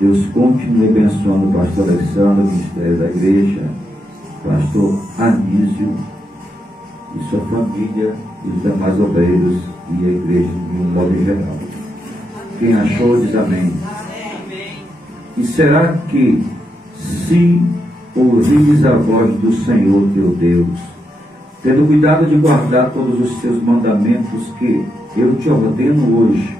Deus continue abençoando o pastor Alexandre, o ministério da igreja, pastor Anísio e sua família, e os demais obreiros e a igreja de um modo geral. Quem achou diz amém. E será que, se ouvires a voz do Senhor teu Deus, tendo cuidado de guardar todos os teus mandamentos que eu te ordeno hoje,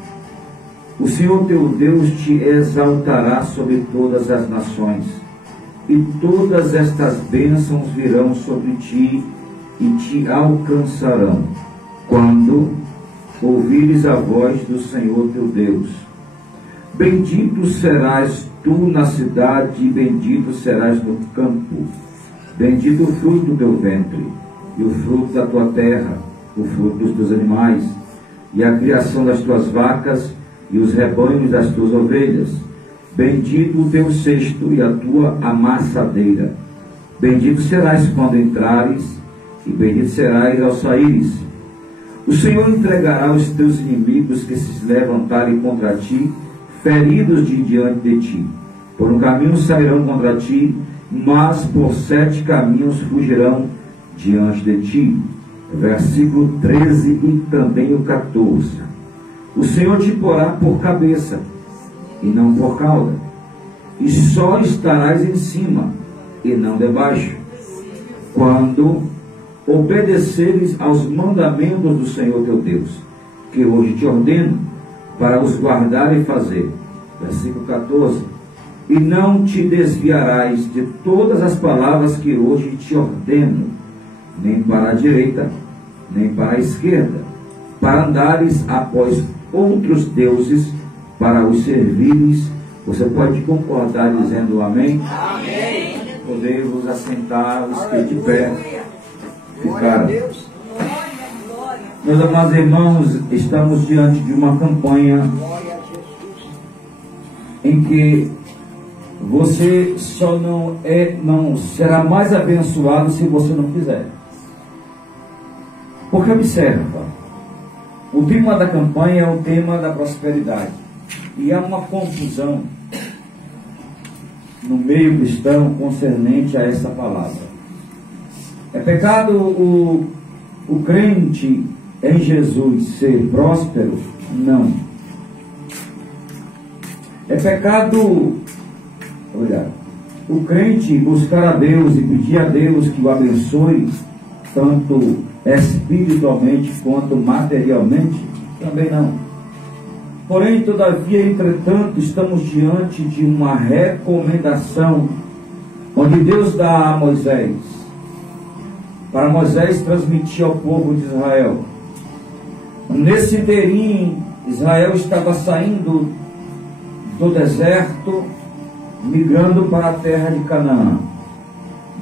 o Senhor teu Deus te exaltará sobre todas as nações, e todas estas bênçãos virão sobre ti e te alcançarão, quando ouvires a voz do Senhor teu Deus. Bendito serás tu na cidade, e bendito serás no campo. Bendito o fruto do teu ventre, e o fruto da tua terra, o fruto dos teus animais, e a criação das tuas vacas, e os rebanhos das tuas ovelhas. Bendito o teu cesto e a tua amassadeira. Bendito serás quando entrares, e bendito serás ao saíres. O Senhor entregará os teus inimigos que se levantarem contra ti, feridos de diante de ti. Por um caminho sairão contra ti, mas por 7 caminhos fugirão diante de ti. Versículo 13 e também o 14. O Senhor te porá por cabeça, e não por cauda, e só estarás em cima, e não debaixo, quando obedeceres aos mandamentos do Senhor teu Deus, que hoje te ordeno, para os guardar e fazer. Versículo 14. E não te desviarás de todas as palavras que hoje te ordeno, nem para a direita, nem para a esquerda, para andares após outros deuses, para os servires. Você pode concordar dizendo amém? Amém. Podemos assentar, os que de pé ficaram. Meus amados irmãos, estamos diante de uma campanha em que você só não será mais abençoado se você não quiser. Porque observa, o tema da campanha é o tema da prosperidade, e há uma confusão no meio cristão concernente a essa palavra. É pecado o crente em Jesus ser próspero? Não. É pecado, o crente buscar a Deus e pedir a Deus que o abençoe, tanto espiritualmente quanto materialmente? Também não. Porém, todavia, entretanto, estamos diante de uma recomendação, onde Deus dá a Moisés, para Moisés transmitir ao povo de Israel. Nesse interim, Israel estava saindo do deserto, migrando para a terra de Canaã.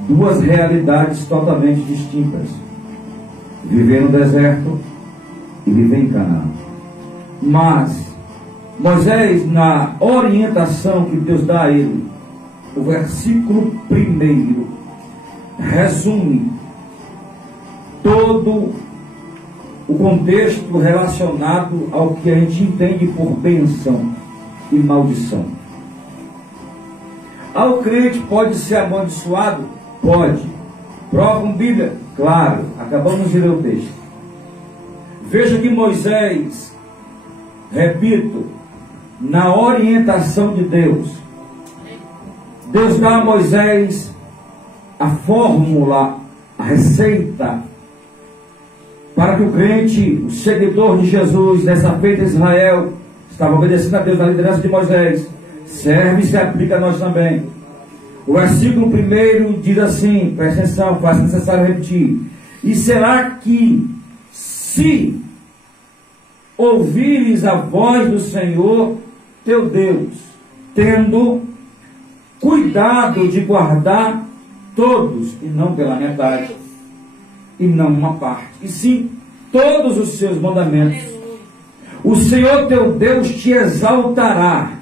Duas realidades totalmente distintas: viver no deserto e viver em Canaã. Mas Moisés, na orientação que Deus dá a ele, o versículo 1 resume todo o contexto relacionado ao que a gente entende por bênção e maldição. O crente pode ser amaldiçoado? Pode. Prova com Bíblia? Claro. Acabamos de ler o texto. Veja que Moisés, repito, na orientação de Deus, Deus dá a Moisés a fórmula, a receita, para que o crente, o seguidor de Jesus, dessa feita Israel, estava obedecendo a Deus na liderança de Moisés, serve e se aplica a nós também. O versículo 1 diz assim, presta atenção, faz necessário repetir: e será que, se ouvires a voz do Senhor teu Deus, tendo cuidado de guardar todos, e não pela metade, e não uma parte, e sim todos os seus mandamentos, o Senhor teu Deus te exaltará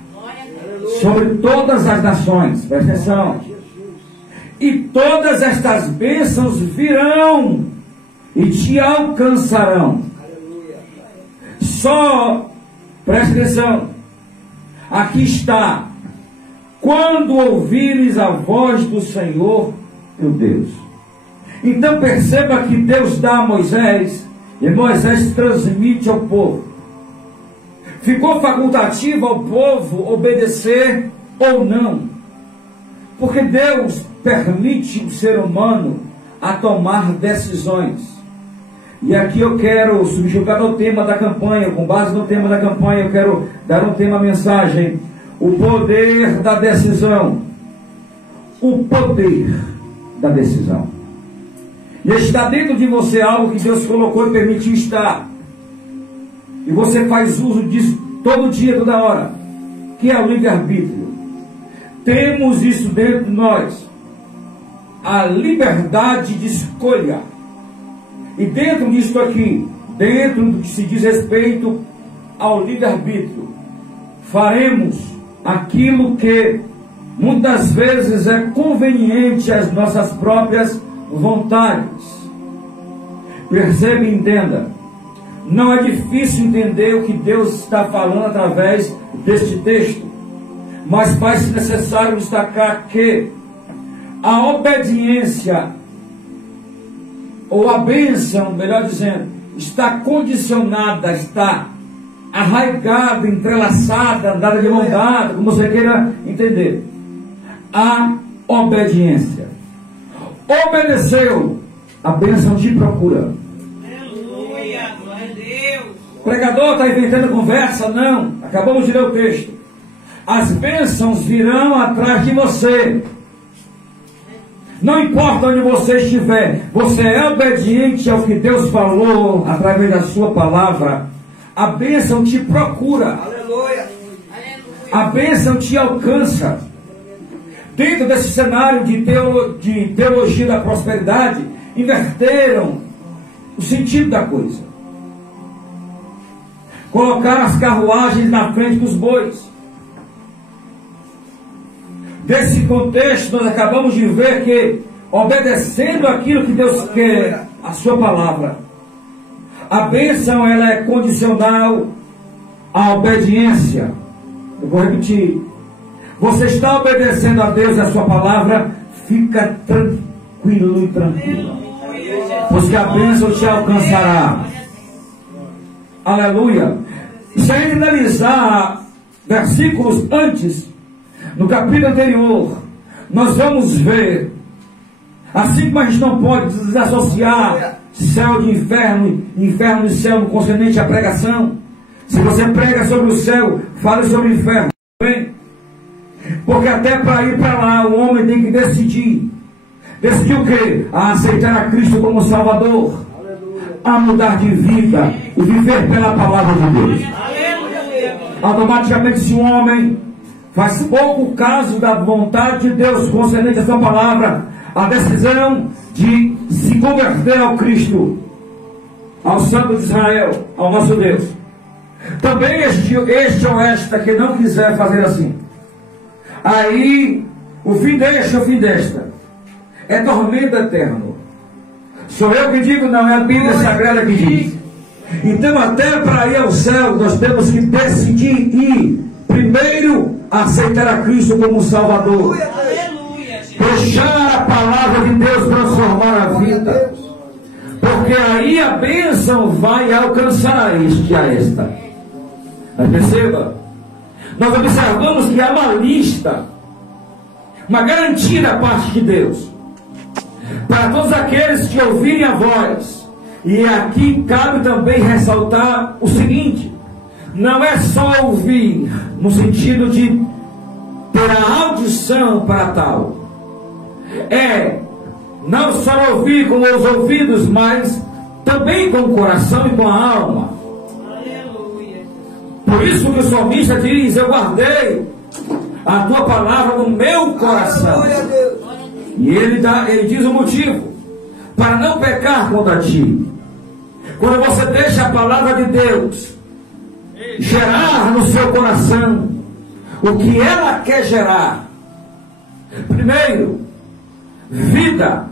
sobre todas as nações. Presta atenção. E todas estas bênçãos virão e te alcançarão. Só, presta atenção, aqui está quando ouvires a voz do Senhor teu Deus. Então perceba que Deus dá a Moisés, e Moisés transmite ao povo. Ficou facultativo ao povo obedecer ou não, porque Deus permite o ser humano a tomar decisões. E aqui eu quero subjugar o tema da campanha. Com base no tema da campanha, eu quero dar um tema, mensagem: o poder da decisão. O poder da decisão. E está dentro de você algo que Deus colocou e permitiu estar, e você faz uso disso todo dia, toda hora, que é o livre-arbítrio. Temos isso dentro de nós, a liberdade de escolha. E dentro disso aqui, dentro do que se diz respeito ao livre-arbítrio, faremos aquilo que muitas vezes é conveniente às nossas próprias vontades. Perceba e entenda. Não é difícil entender o que Deus está falando através deste texto, mas faz necessário destacar que a obediência, ou a bênção, melhor dizendo, está condicionada, está arraigada, entrelaçada, andada de mão dada, como você queira entender, a obediência. Obedeceu, a bênção te procura. Aleluia, glória a Deus. O pregador está inventando conversa? Não, acabamos de ler o texto. As bênçãos virão atrás de você. Não importa onde você estiver, você é obediente ao que Deus falou através da sua palavra, a bênção te procura. Aleluia. A bênção te alcança. Dentro desse cenário de teologia da prosperidade, inverteram o sentido da coisa. Colocaram as carruagens na frente dos bois. Desse contexto, nós acabamos de ver que, obedecendo aquilo que Deus quer, a sua palavra, a bênção ela é condicional à obediência. Eu vou repetir. Você está obedecendo a Deus e a sua palavra, fica tranquilo e tranquila, pois que a bênção te alcançará. Aleluia. E se a gente analisar versículos antes, no capítulo anterior, nós vamos ver, assim como a gente não pode desassociar céu de inferno, inferno de céu no concernente à pregação. Se você prega sobre o céu, fale sobre o inferno. Bem? Porque até para ir para lá, o homem tem que decidir. Decidir o quê? A aceitar a Cristo como Salvador, a mudar de vida e viver pela palavra de Deus. Automaticamente, se o homem faz pouco caso da vontade de Deus concernente a sua palavra, a decisão de se converter ao Cristo, ao Santo de Israel, ao nosso Deus. Também este ou esta que não quiser fazer assim, aí o fim deste, o fim desta, é tormento eterno. Sou eu que digo, não, é a Bíblia Sagrada que diz. Então, até para ir ao céu, nós temos que decidir ir primeiro aceitar a Cristo como Salvador. Deixar a palavra de Deus transformar a vida. Porque aí a bênção vai alcançar a este e a esta. Mas perceba, nós observamos que há uma lista, uma garantia da parte de Deus, para todos aqueles que ouvirem a voz. E aqui cabe também ressaltar o seguinte: não é só ouvir, no sentido de ter a audição para tal. É não só ouvir com os ouvidos, mas também com o coração e com a alma. Por isso que o salmista diz: eu guardei a tua palavra no meu coração. E ele diz o motivo: para não pecar contra ti. Quando você deixa a palavra de Deus gerar no seu coração o que ela quer gerar, primeiro, vida.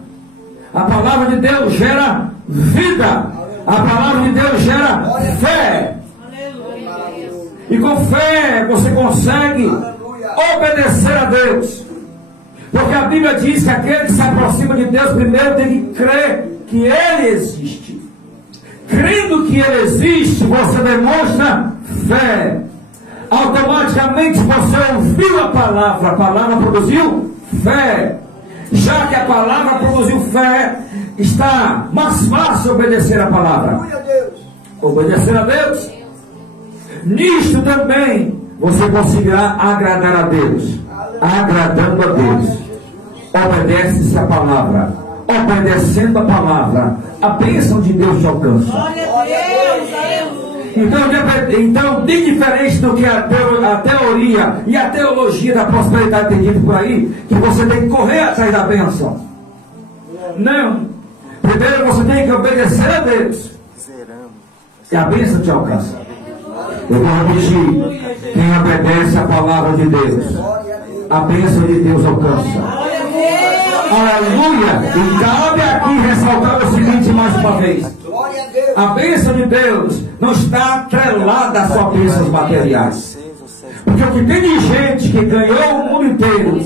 A palavra de Deus gera vida. A palavra de Deus gera fé. E com fé você consegue Obedecer a Deus. Porque a Bíblia diz que aquele que se aproxima de Deus primeiro tem que crer que Ele existe. Crendo que Ele existe, você demonstra fé. Automaticamente você ouviu a palavra produziu fé. Já que a palavra produziu fé, está mais fácil obedecer a palavra. Obedecer a Deus. Nisto também você conseguirá agradar a Deus. Agradando a Deus. Obedece-se a palavra. Obedecendo a palavra, a bênção de Deus te alcança. Então, de diferente do que a teoria e a teologia da prosperidade tem dito por aí, que você tem que correr atrás da bênção. Não. Primeiro você tem que obedecer a Deus. E a bênção te alcança. Eu vou repetir. Quem obedece a palavra de Deus, a bênção de Deus alcança. Aleluia! E cabe aqui ressaltar o seguinte mais uma vez. A bênção de Deus não está atrelada às suas bênçãos materiais. Porque o que tem de gente que ganhou o mundo inteiro,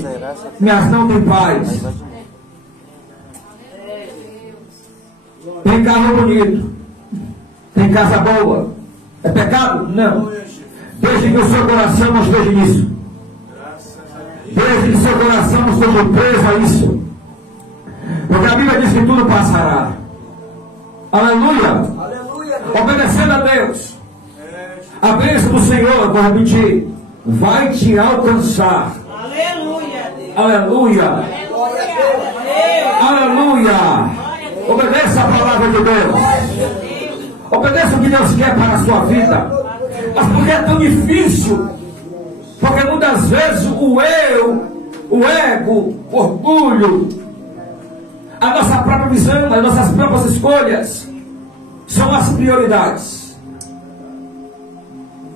mas não tem paz. Tem carro bonito. Tem casa boa. É pecado? Não. Desde que o seu coração não esteja nisso. Desde que o seu coração não esteja preso a isso. Porque a Bíblia diz que tudo passará. Aleluia. Obedecendo a Deus. A bênção do Senhor, vou repetir, vai te alcançar. Aleluia. Aleluia. Obedeça a palavra de Deus. Obedeça o que Deus quer para a sua vida. Mas porque é tão difícil? Porque muitas vezes o eu, o ego, o orgulho, a nossa própria visão, as nossas próprias escolhas são as prioridades.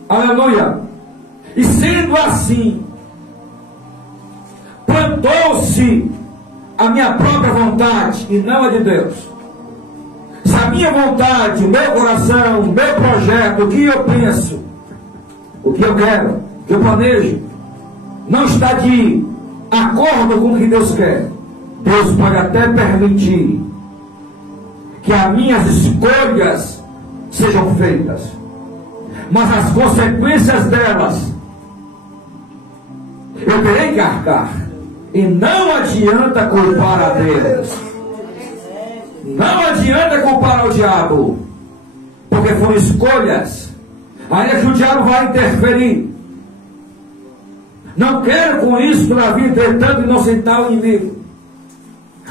Aleluia. E sendo assim, plantou-se a minha própria vontade e não a de Deus. Se a minha vontade, o meu coração, o meu projeto, o que eu penso, o que eu quero, o que eu planejo, não está de acordo com o que Deus quer, Deus pode até permitir que as minhas escolhas sejam feitas, mas as consequências delas eu terei que arcar. E não adianta culpar a Deus, não adianta culpar o diabo, porque foram escolhas. Ainda que o diabo vai interferir, não quero com isso que Davi tentando inocentar o inimigo.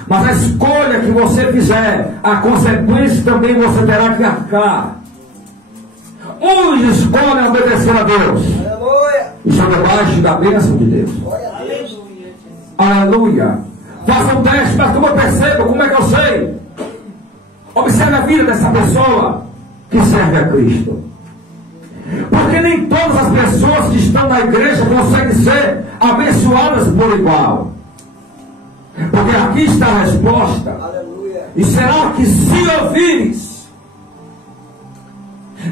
Mas a escolha que você fizer, a consequência também você terá que arcar. Uns escolhem obedecer a Deus. Estão debaixo da bênção de Deus. Aleluia. Faça um teste, mas como eu percebo, como é que eu sei? Observe a vida dessa pessoa que serve a Cristo. Porque nem todas as pessoas que estão na igreja conseguem ser abençoadas por igual. Porque aqui está a resposta. Aleluia. E será que se ouvires,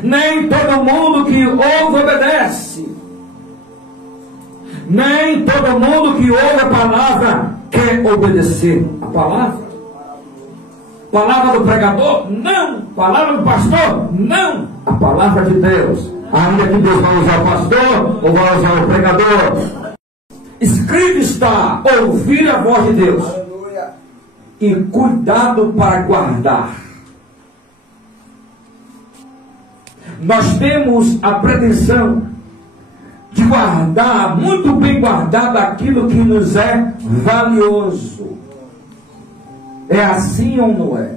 nem todo mundo que ouve obedece. Nem todo mundo que ouve a palavra quer obedecer a palavra. Palavra do pregador? Não. Palavra do pastor? Não. A palavra de Deus. Ainda que Deus vai usar o pastor ou vai usar o pregador. Escrito está, ouvir a voz de Deus. Aleluia. E cuidado para guardar. Nós temos a pretensão de guardar, muito bem guardado, aquilo que nos é valioso. É assim ou não é?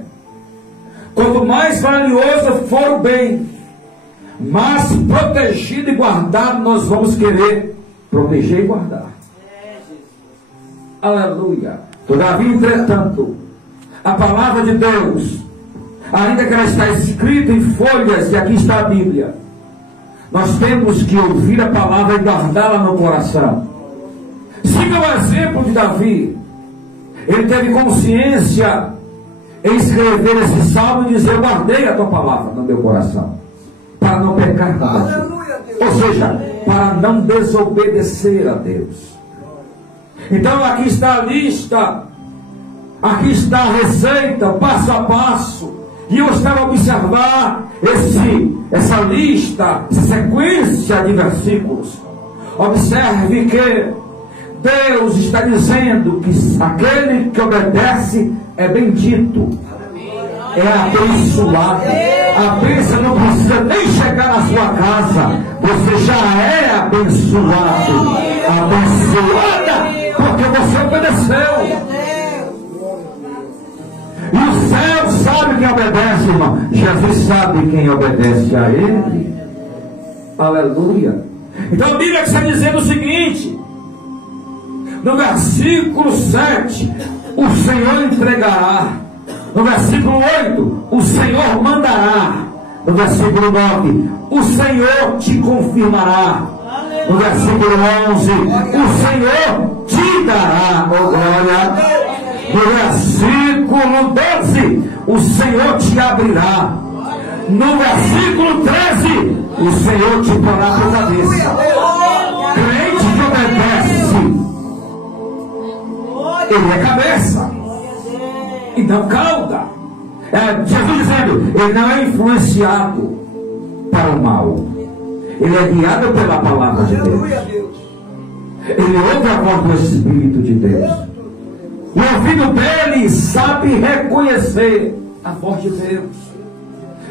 Quanto mais valioso for o bem, mais protegido e guardado nós vamos querer proteger e guardar. Aleluia. Todavia, entretanto, a palavra de Deus, ainda que ela está escrita em folhas, e aqui está a Bíblia, nós temos que ouvir a palavra e guardá-la no coração. Siga o exemplo de Davi. Ele teve consciência em escrever esse salmo e dizer: eu guardei a tua palavra no meu coração, para não pecar contra ti. Ou seja, para não desobedecer a Deus. Então aqui está a lista, aqui está a receita, passo a passo. E eu estava a observar essa lista, essa sequência de versículos. Observe que Deus está dizendo que aquele que obedece é bendito, é abençoado. A bênção não precisa nem chegar na sua casa, você já é abençoado, abençoada, porque você obedeceu. E o céu sabe quem obedece, irmão. Jesus sabe quem obedece a Ele. Aleluia. Então a Bíblia está dizendo o seguinte, no versículo 7, o Senhor entregará. No versículo 8, o Senhor mandará. No versículo 9, o Senhor te confirmará. No versículo 11, o Senhor te dará. Oh, glória. No versículo 12, o Senhor te abrirá. No versículo 13, o Senhor te porá por cabeça. Crente que obedece, ele é cabeça e não cauda. Jesus dizendo, ele não é influenciado para o mal, ele é guiado pela palavra de Deus. Ele ouve a voz do Espírito de Deus. O ouvido dele sabe reconhecer a voz de Deus.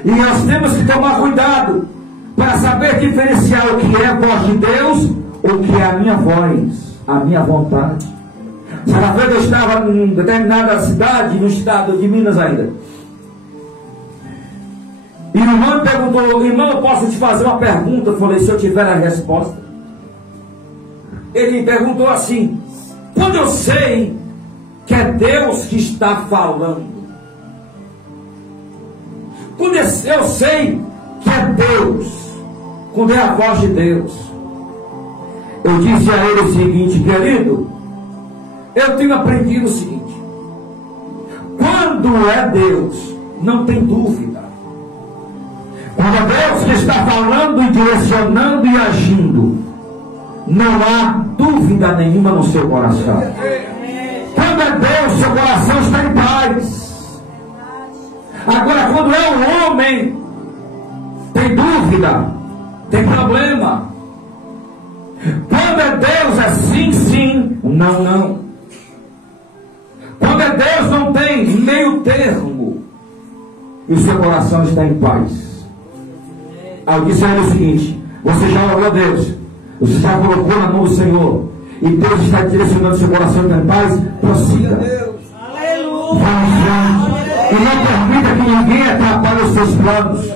E nós temos que tomar cuidado para saber diferenciar o que é a voz de Deus ou o que é a minha voz, a minha vontade. Certa vez eu estava em determinada cidade, no estado de Minas ainda. E o irmão perguntou, irmão, eu posso te fazer uma pergunta? Eu falei, se eu tiver a resposta. Ele perguntou assim, quando eu sei que é Deus que está falando, quando eu sei que é Deus, quando é a voz de Deus, eu disse a ele o seguinte, querido, eu tenho aprendido o seguinte, quando é Deus, não tem dúvida. Quando é Deus que está falando e direcionando e agindo, não há dúvida nenhuma no seu coração. Quando é Deus, seu coração está em paz. Agora, quando é um homem, tem dúvida, tem problema. Quando é Deus, é sim, sim, não, não. Quando é Deus, não tem meio termo. E o seu coração está em paz. Aí eu disse a ele o seguinte, você já orou a Deus, você já colocou na mão do Senhor, e Deus está direcionando seu coração em paz, prossiga. Vá em frente. E não permita que ninguém atrapalhe os seus planos.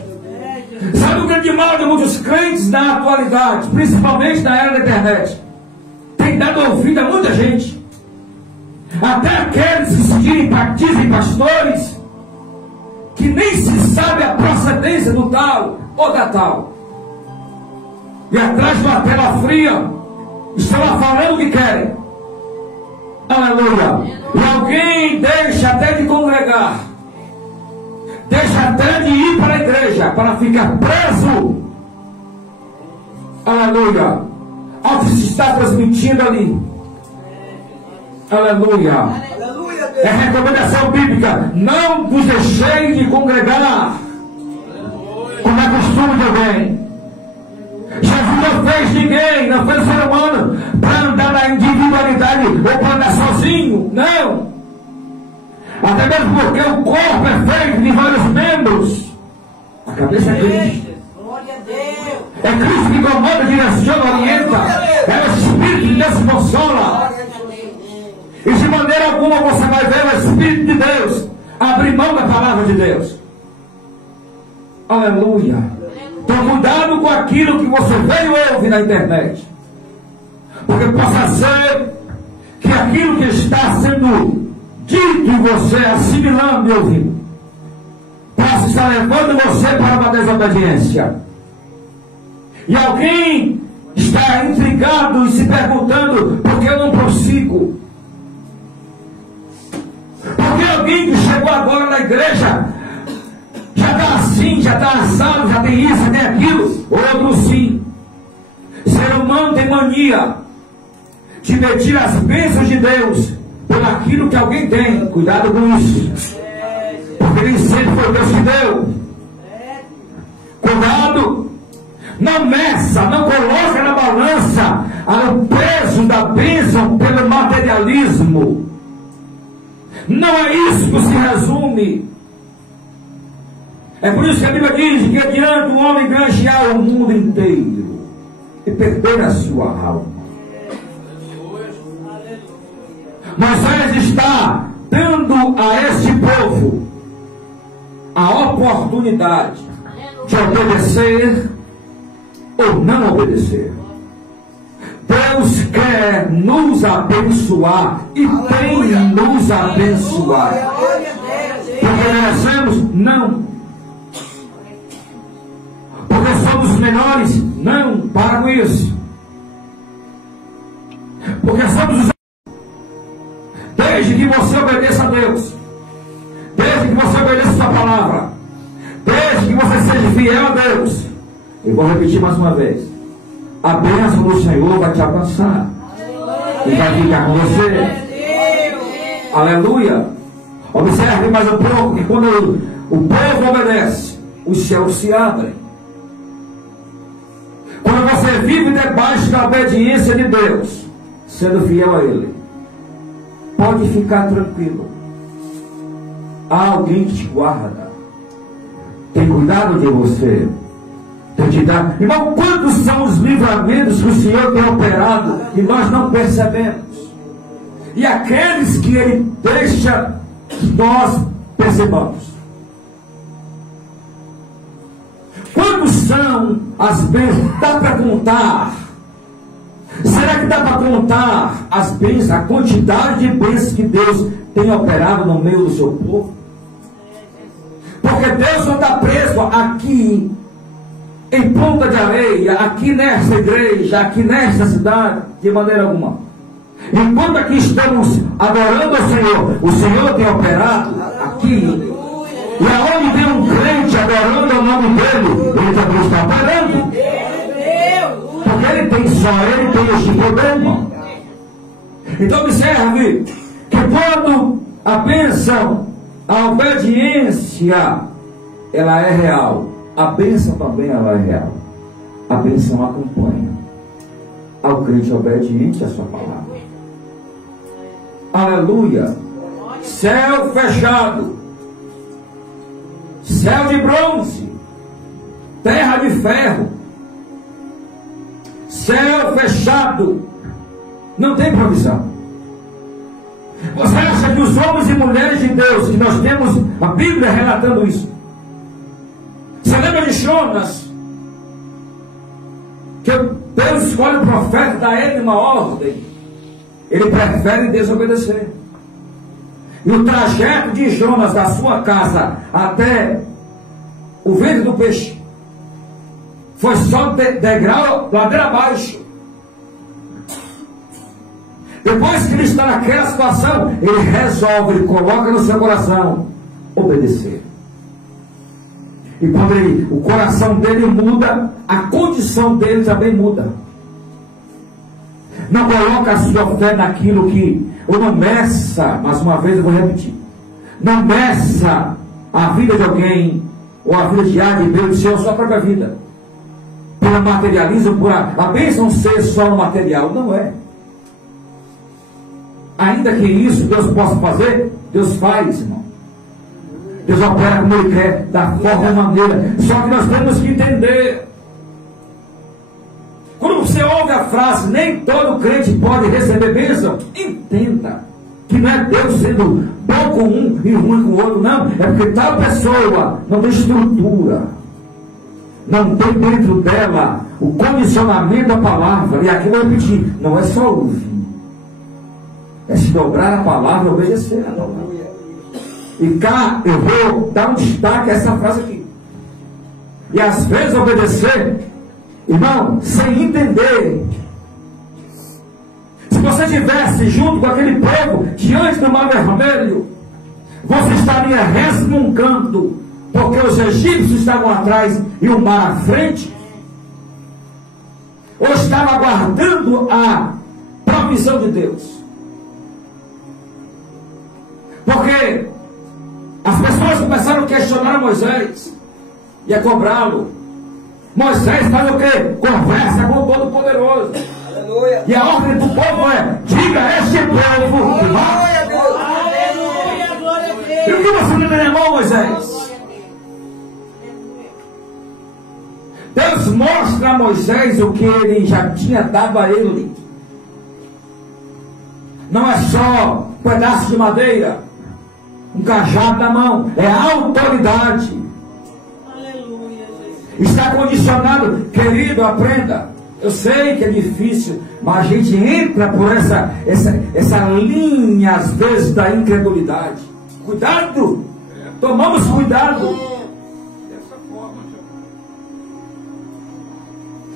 Sabe o grande mal de muitos crentes na atualidade, principalmente na era da internet? Tem dado ouvido a muita gente. Até aqueles que se dizem pastores, que nem se sabe a procedência do tal ou da tal. E atrás de uma tela fria, estão lá falando o que querem. Aleluia. E alguém deixa até de congregar, deixa até de ir para a igreja, para ficar preso. Aleluia. Ao que se está transmitindo ali. Aleluia. É recomendação bíblica. Não vos deixeis de congregar, como é costume de alguém. Jesus não fez ninguém, não fez ser humano para andar na individualidade ou para andar sozinho. Não. Até mesmo porque o corpo é feito de vários membros. A cabeça é Cristo. É Cristo que comanda, direciona, orienta. É o Espírito de Deus que consola. E de maneira alguma você vai ver o Espírito de Deus abrir mão da palavra de Deus. Aleluia. Então cuidado com aquilo que você veio e ouve na internet. Porque possa ser que aquilo que está sendo dito em você, assimilando e ouvindo, possa estar levando você para uma desobediência. E alguém está intrigado e se perguntando, por que eu não prossigo? Porque alguém que chegou agora na igreja já está assim, já está assado, já tem isso, já tem aquilo. Outro sim. O ser humano tem mania de medir as bênçãos de Deus por aquilo que alguém tem. Cuidado com isso, porque nem sempre foi Deus que deu. Cuidado, não meça, não coloca na balança o peso da bênção pelo materialismo. Não é isso que se resume. É por isso que a Bíblia diz que adianta um homem ganhar o mundo inteiro e perder a sua alma. Moisés está dando a esse povo a oportunidade de obedecer ou não obedecer. Deus quer nos abençoar e tem nos abençoar. Porque merecemos? Não. Porque somos melhores? Não. Para com isso. Porque somos os... Desde que você obedeça a Deus, desde que você obedeça a sua palavra, desde que você seja fiel a Deus, eu vou repetir mais uma vez, a bênção do Senhor vai te alcançar e vai ficar com você. Aleluia. Observe mais um pouco que quando o povo obedece, os céus se abrem. Quando você vive debaixo da obediência de Deus, sendo fiel a Ele, pode ficar tranquilo. Há alguém que te guarda, tem cuidado de você, tem te dado. Irmão, quantos são os livramentos que o Senhor tem operado e nós não percebemos? E aqueles que Ele deixa que nós percebamos. Quantos são as bênçãos? Dá para contar? Será que dá para contar as bênçãos, a quantidade de bênçãos que Deus tem operado no meio do seu povo? Porque Deus não está preso aqui em Ponta de Areia, aqui nesta igreja, aqui nesta cidade, de maneira alguma. Enquanto aqui estamos adorando ao Senhor tem operado aqui. E aonde tem um crente adorando o nome dele, ele também está operando. Porque ele tem esse poder, irmão. Então observe que quando a bênção, a obediência, ela é real, a bênção também ela é real. A bênção acompanha ao crente obediente à sua palavra. Aleluia. Céu fechado, céu de bronze, terra de ferro, céu fechado, não tem provisão. Você acha que os homens e mulheres de Deus, que nós temos a Bíblia relatando isso? Você lembra de Jonas? Que Deus escolhe o profeta, dá a ele uma ordem, ele prefere desobedecer. E o trajeto de Jonas da sua casa até o ventre do peixe foi só degrau, ladeira abaixo. Depois que ele está naquela situação, ele resolve, ele coloca no seu coração obedecer. E quando o coração dele muda, a condição dele também muda. Não coloca a sua fé naquilo que, ou não meça, mais uma vez eu vou repetir, não meça a vida de alguém, ou a vida de A, de B, de C, ou a sua própria vida, pelo materialismo, por a bênção ser só no material. Não é. Ainda que isso Deus possa fazer, Deus faz, irmão. Deus opera como Ele quer, da forma e maneira. Só que nós temos que entender. Quando você ouve a frase, nem todo crente pode receber bênção, entenda que não é Deus sendo bom com um e ruim com o outro, não. É porque tal pessoa não tem estrutura, não tem dentro dela o condicionamento da palavra. E aqui eu vou repetir, não é só ouvir, é se dobrar a palavra e obedecer a palavra. E cá eu vou dar um destaque a essa frase aqui. E às vezes obedecer, irmão, sem entender. Se você estivesse junto com aquele povo diante do mar vermelho, você estaria resmungando, porque os egípcios estavam atrás e o mar à frente. ou estava aguardando a provisão de Deus? Porque as pessoas começaram a questionar Moisés e a cobrá-lo. Moisés faz o quê? Conversa com o Todo-Poderoso. Aleluia. E a ordem do povo é: diga a este povo que vai. Aleluia, glória a Deus. E o que você não lembrou, Moisés? Deus mostra a Moisés o que ele já tinha dado a ele. Não é só um pedaço de madeira, um cajado na mão, é a autoridade. Aleluia, Jesus. Está condicionado, querido, aprenda. Eu sei que é difícil, mas a gente entra por essa linha, às vezes, da incredulidade. Cuidado! Tomamos cuidado.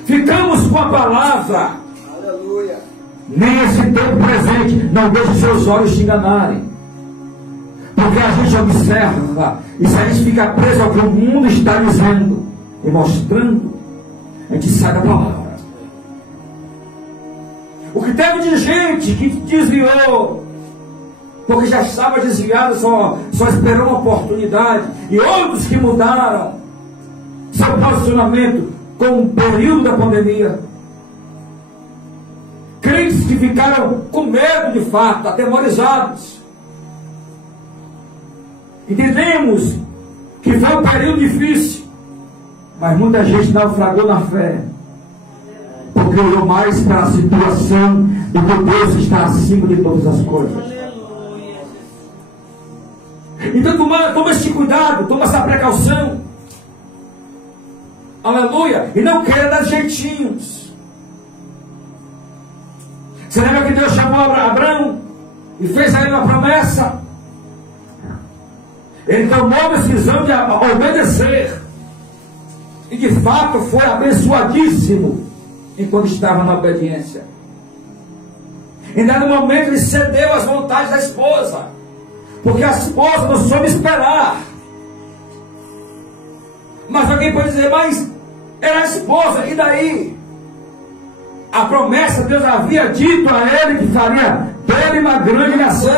Ficamos com a palavra. Aleluia. Nesse tempo presente, não deixe seus olhos te enganarem. Porque a gente observa, e se a gente fica preso ao que o mundo está dizendo e mostrando, a gente sai da palavra. O que teve de gente que desviou, porque já estava desviado, só esperou uma oportunidade, e outros que mudaram seu posicionamento com o período da pandemia. Crentes que ficaram com medo de fato, atemorizados. Entendemos que foi um período difícil, mas muita gente naufragou na fé, porque olhou mais para a situação do que Deus está acima de todas as coisas. Aleluia. Então toma este cuidado, toma essa precaução. Aleluia. E não queira dar jeitinhos. Você lembra que Deus chamou Abraão e fez a ele uma promessa? Ele tomou a decisão de obedecer. E de fato foi abençoadíssimo enquanto estava na obediência. E dado momento ele cedeu às vontades da esposa, porque a esposa não soube esperar. Mas alguém pode dizer: mas era a esposa, e daí? A promessa, Deus havia dito a ele que faria dele uma grande nação.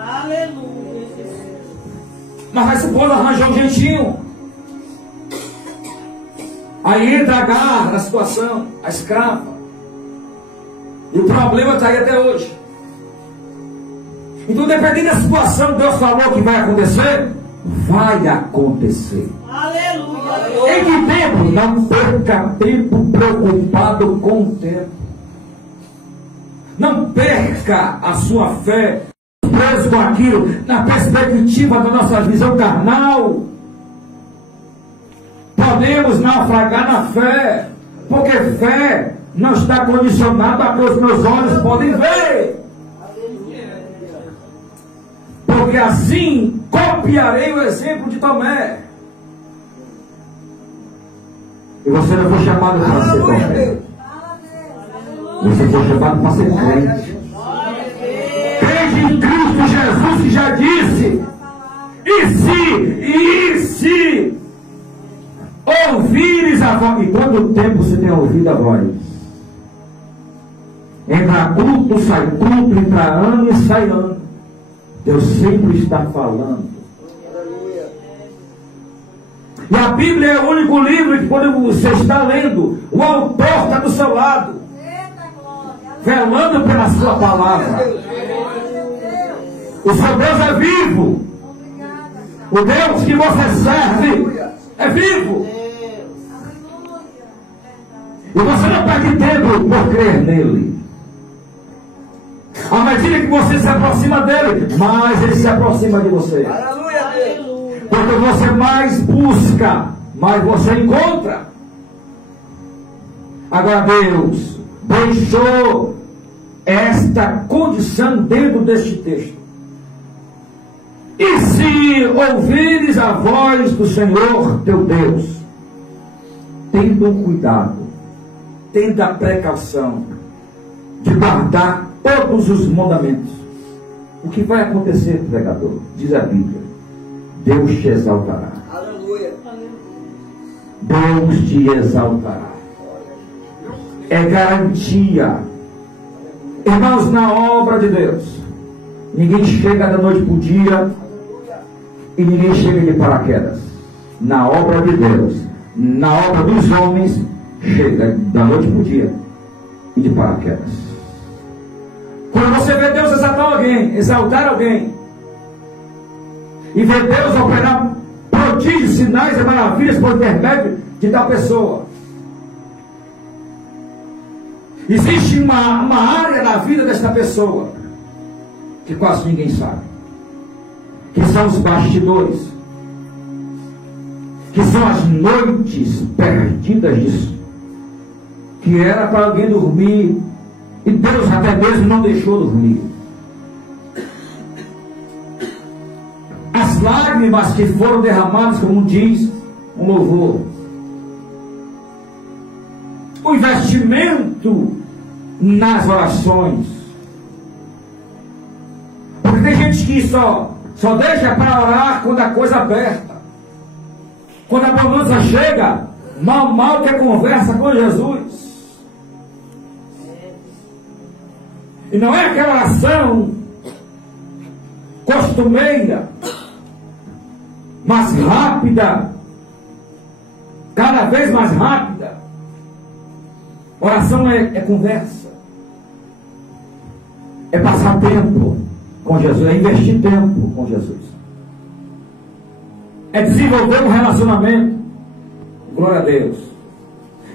Aleluia, Jesus. Mas a esposa arranjou um jeitinho. Aí entra Agar na situação, a escrava. E o problema está aí até hoje. Então, dependendo da situação, Deus falou que vai acontecer, vai acontecer. Aleluia. Em que tempo? Não perca tempo preocupado com o tempo. Não perca a sua fé preso com aquilo na perspectiva da nossa visão carnal. Podemos naufragar na fé, porque fé não está condicionada a que os meus olhos podem ver. Porque assim copiarei o exemplo de Tomé. E você não foi chamado para ser Tomé. Você foi chamado para ser crente. Crente em Cristo Jesus, que já disse: e se ouvires a voz? E quanto tempo você tem ouvido a voz? Entra culto, sai culto, entra ano e sai ano. Deus sempre está falando. E a Bíblia é o único livro que, quando você está lendo, o autor está do seu lado, velando pela sua palavra. O seu Deus é vivo. O Deus que você serve é vivo. E você não perde tempo por crer nele. À medida que você se aproxima dele, mais ele se aproxima de você. Porque você mais busca, mais você encontra. Agora Deus deixou esta condição dentro deste texto. E se ouvires a voz do Senhor teu Deus, tendo cuidado, tendo a precaução de guardar todos os mandamentos, o que vai acontecer, pregador? Diz a Bíblia: Deus te exaltará. Aleluia. Deus te exaltará. é garantia. Irmãos, na obra de Deus, ninguém chega da noite para o dia e ninguém chega de paraquedas. Na obra de Deus, na obra dos homens, chega da noite para o dia e de paraquedas. Quando você vê Deus exaltar alguém, e vê Deus operar prodígios, sinais e maravilhas por intermédio de tal pessoa, existe uma área na vida desta pessoa que quase ninguém sabe, que são os bastidores, que são as noites perdidas disso, que era para alguém dormir e Deus até mesmo não deixou dormir. As lágrimas que foram derramadas, como diz um louvor, o investimento nas orações, porque tem gente que só deixa para orar quando a coisa aperta, quando a bonança chega, mal quer conversa com Jesus, e não é aquela oração costumeira, mas rápida, cada vez mais rápida. Oração é conversa, é passar tempo com Jesus, é investir tempo com Jesus, é desenvolver um relacionamento. Glória a Deus.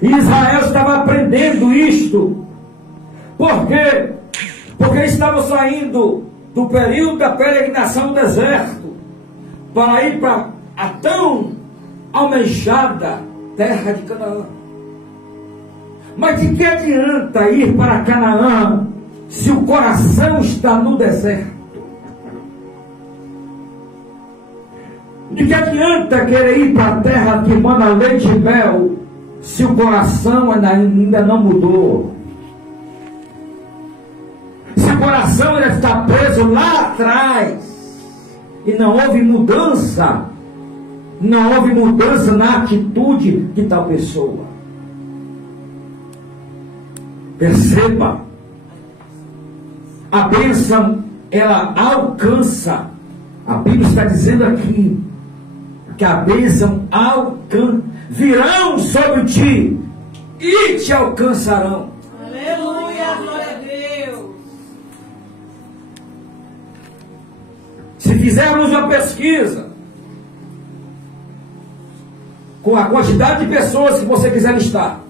E Israel estava aprendendo isto. Por quê? Porque estavam saindo do período da peregrinação no deserto para ir para a tão almejada terra de Canaã. Mas de que adianta ir para Canaã se o coração está no deserto? De que adianta querer ir para a terra que manda leite e mel se o coração ainda não mudou? Se o coração ainda está preso lá atrás e não houve mudança, não houve mudança na atitude de tal pessoa. Perceba, a bênção, ela alcança. A Bíblia está dizendo aqui que a bênção alcança, virão sobre ti e te alcançarão. Aleluia, glória a Deus. Se fizermos uma pesquisa com a quantidade de pessoas que você quiser listar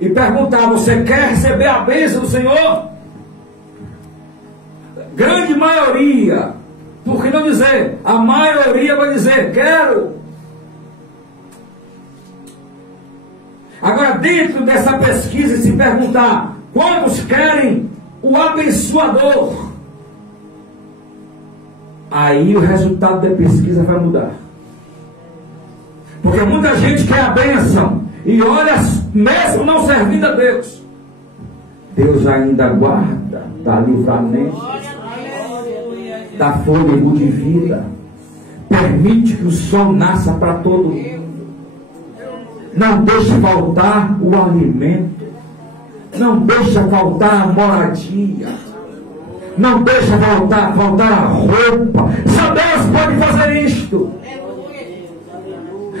e perguntar: você quer receber a bênção do Senhor? Grande maioria, por que não dizer, a maioria vai dizer: quero. Agora, dentro dessa pesquisa, se perguntar quantos querem o abençoador, aí o resultado da pesquisa vai mudar. Porque muita gente quer a bênção e olha, mesmo não servindo a Deus, Deus ainda guarda, dá livramento, dá fôlego de vida, permite que o sol nasça para todo mundo, não deixa faltar o alimento, não deixa faltar a moradia, não deixa faltar a roupa. Só Deus pode fazer isto.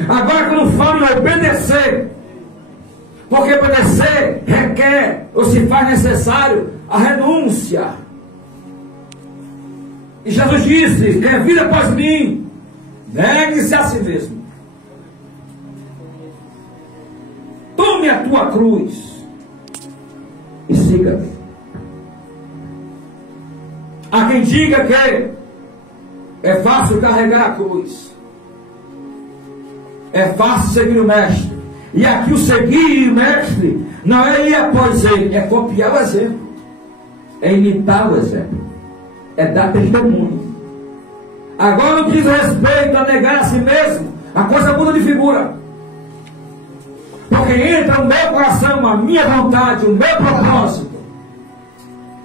Agora, quando falo em obedecer, porque obedecer requer, ou se faz necessário, a renúncia. E Jesus disse: quer vir após mim, negue-se a si mesmo, tome a tua cruz e siga-me. Há quem diga que é fácil carregar a cruz, é fácil seguir o mestre. E aqui o seguir o mestre não é ir após ele, é copiar o exemplo, é imitar o exemplo, é dar testemunho. Agora, no que diz respeito a negar a si mesmo, a coisa muda de figura. Porque entra no meu coração a minha vontade, o meu propósito,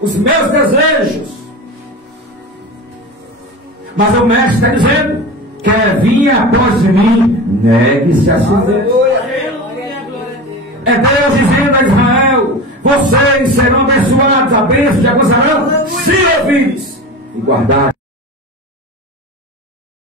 os meus desejos. Mas o mestre está dizendo: quer vir após mim, negue-se a si mesmo. É Deus dizendo a Israel: vocês serão abençoados, a bênção de alcançarão se ouvirem e guardarem